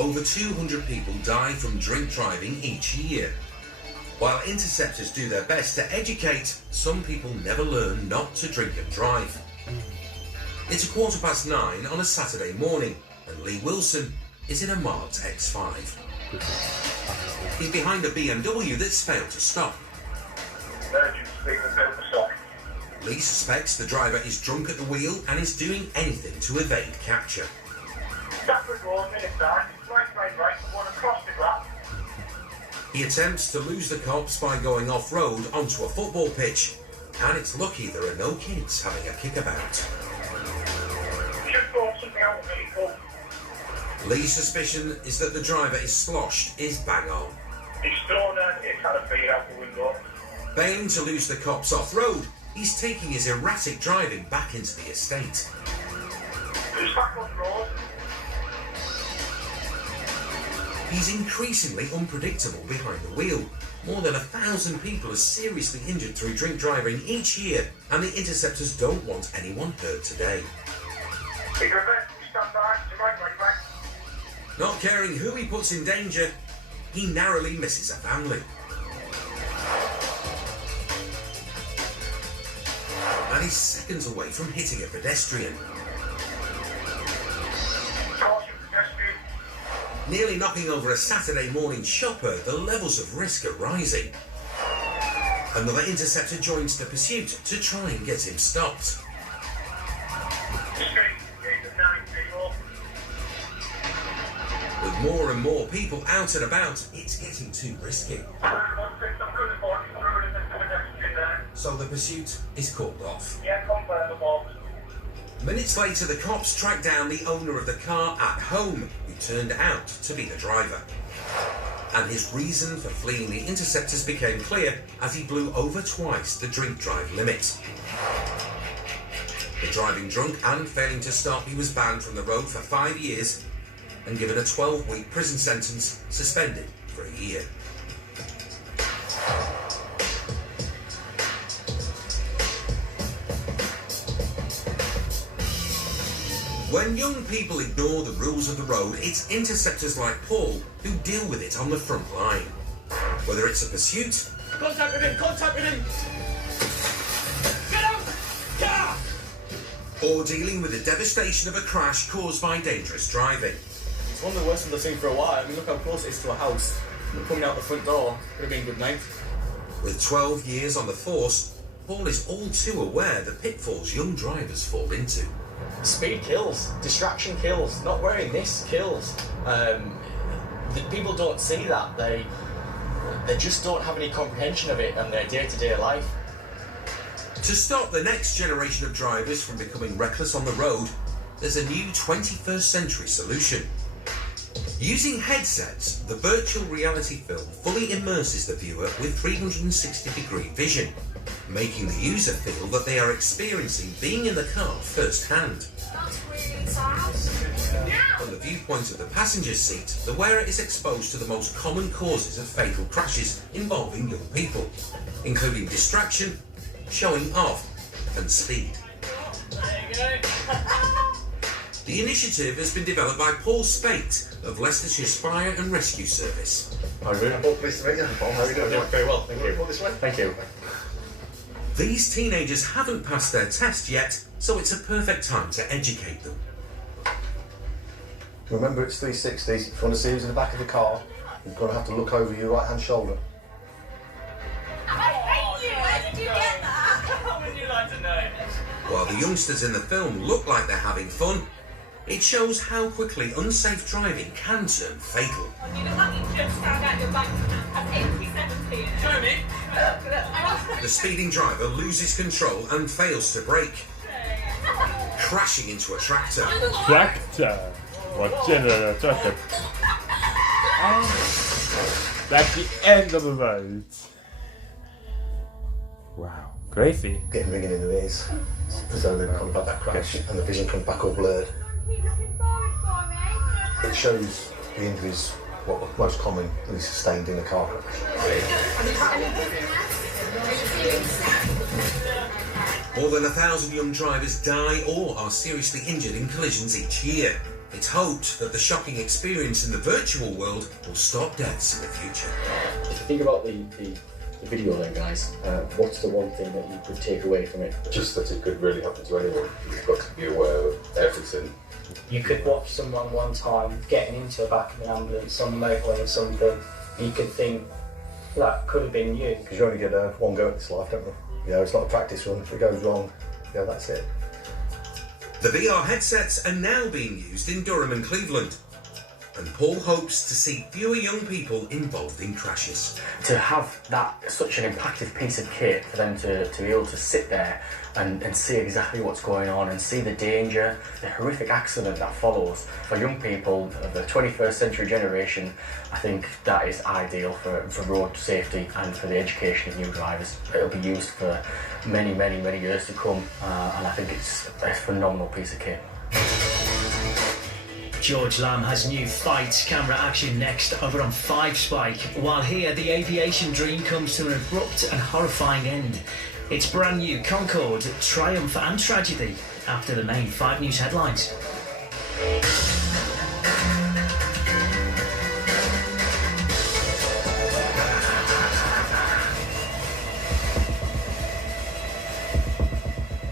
over 200 people die from drink driving each year. While interceptors do their best to educate, some people never learn not to drink and drive. It's 9:15 on a Saturday morning, and Lee Wilson is in a marked X5. He's behind a BMW that's failed to stop. Lee suspects the driver is drunk at the wheel and is doing anything to evade capture. He attempts to lose the cops by going off-road onto a football pitch, and it's lucky there are no kids having a kickabout. Lee's suspicion is that the driver is sloshed is bang on. He's thrown a can of beer out the window. Failing to lose the cops off-road, he's taking his erratic driving back into the estate. He's back on the road. He's increasingly unpredictable behind the wheel. More than 1,000 people are seriously injured through drink driving each year, and the interceptors don't want anyone hurt today. Not caring who he puts in danger, he narrowly misses a family. And he's seconds away from hitting a pedestrian. Nearly knocking over a Saturday morning shopper, the levels of risk are rising. Another interceptor joins the pursuit to try and get him stopped. With more and more people out and about, it's getting too risky. So the pursuit is called off. Minutes later, the cops track down the owner of the car at home, who turned out to be the driver. And his reason for fleeing the interceptors became clear as he blew over twice the drink-drive limit. For driving drunk and failing to stop, he was banned from the road for 5 years and given a 12-week prison sentence, suspended for a year. When young people ignore the rules of the road, it's interceptors like Paul who deal with it on the front line. Whether it's a pursuit... Contact with him! Contact with him! Get out! Car! Or dealing with the devastation of a crash caused by dangerous driving. It's one of the worst ones I've seen for a while. I mean, look how close it is to a house. We're coming out the front door. Could have been good night. With 12 years on the force, Paul is all too aware the pitfalls young drivers fall into. Speed kills. Distraction kills. Not wearing this kills. People don't see that. They just don't have any comprehension of it in their day-to-day life. To stop the next generation of drivers from becoming reckless on the road, there's a new 21st century solution. Using headsets, the virtual reality film fully immerses the viewer with 360-degree vision, making the user feel that they are experiencing being in the car firsthand. That's really sad. From the viewpoint of the passenger seat, the wearer is exposed to the most common causes of fatal crashes involving young people, including distraction, showing off, and speed. There you go. The initiative has been developed by Paul Spate of Leicestershire Fire and Rescue Service. How are you doing? Pleased to meet you. Paul, how are you doing? Very well, thank you. Come this way. Thank you. These teenagers haven't passed their test yet, so it's a perfect time to educate them. Remember, it's 360s. If you want to see who's in the back of the car, you're going to have to look over your right-hand shoulder. I hate you! Where did you get that? How would you like to know? While the youngsters in the film look like they're having fun, it shows how quickly unsafe driving can turn fatal. You know how you just found out your bank account has 87p in it? Show me. The speeding driver loses control and fails to brake, crashing into a tractor. Tractor. What's in a tractor? That's the end of the road. Wow, crazy. Getting ringing in the ears. So then comes back that crash and the vision comes back all blurred. It shows the injuries, what were most commonly sustained in the car crash. More than 1,000 young drivers die or are seriously injured in collisions each year. It's hoped that the shocking experience in the virtual world will stop deaths in the future. If you think about the video then, guys, what's the one thing that you could take away from it? Just that it could really happen to anyone. You've got to be aware of everything. You could watch someone one time getting into the back of an ambulance on the motorway or something, and you could think, that could have been you. Because you only get one go at this life, don't you? You know, it's not a practice run. If it goes wrong, yeah, that's it. The VR headsets are now being used in Durham and Cleveland, and Paul hopes to see fewer young people involved in crashes. To have that such an impactful piece of kit for them to be able to sit there and see exactly what's going on and see the danger, the horrific accident that follows. For young people of the 21st century generation, I think that is ideal for road safety and for the education of new drivers. It'll be used for many, many, many years to come, and I think it's a phenomenal piece of kit. George Lamb has new fight camera action next over on 5 Spike, while here the aviation dream comes to an abrupt and horrifying end. It's brand new Concorde, triumph and tragedy after the main 5 News headlines.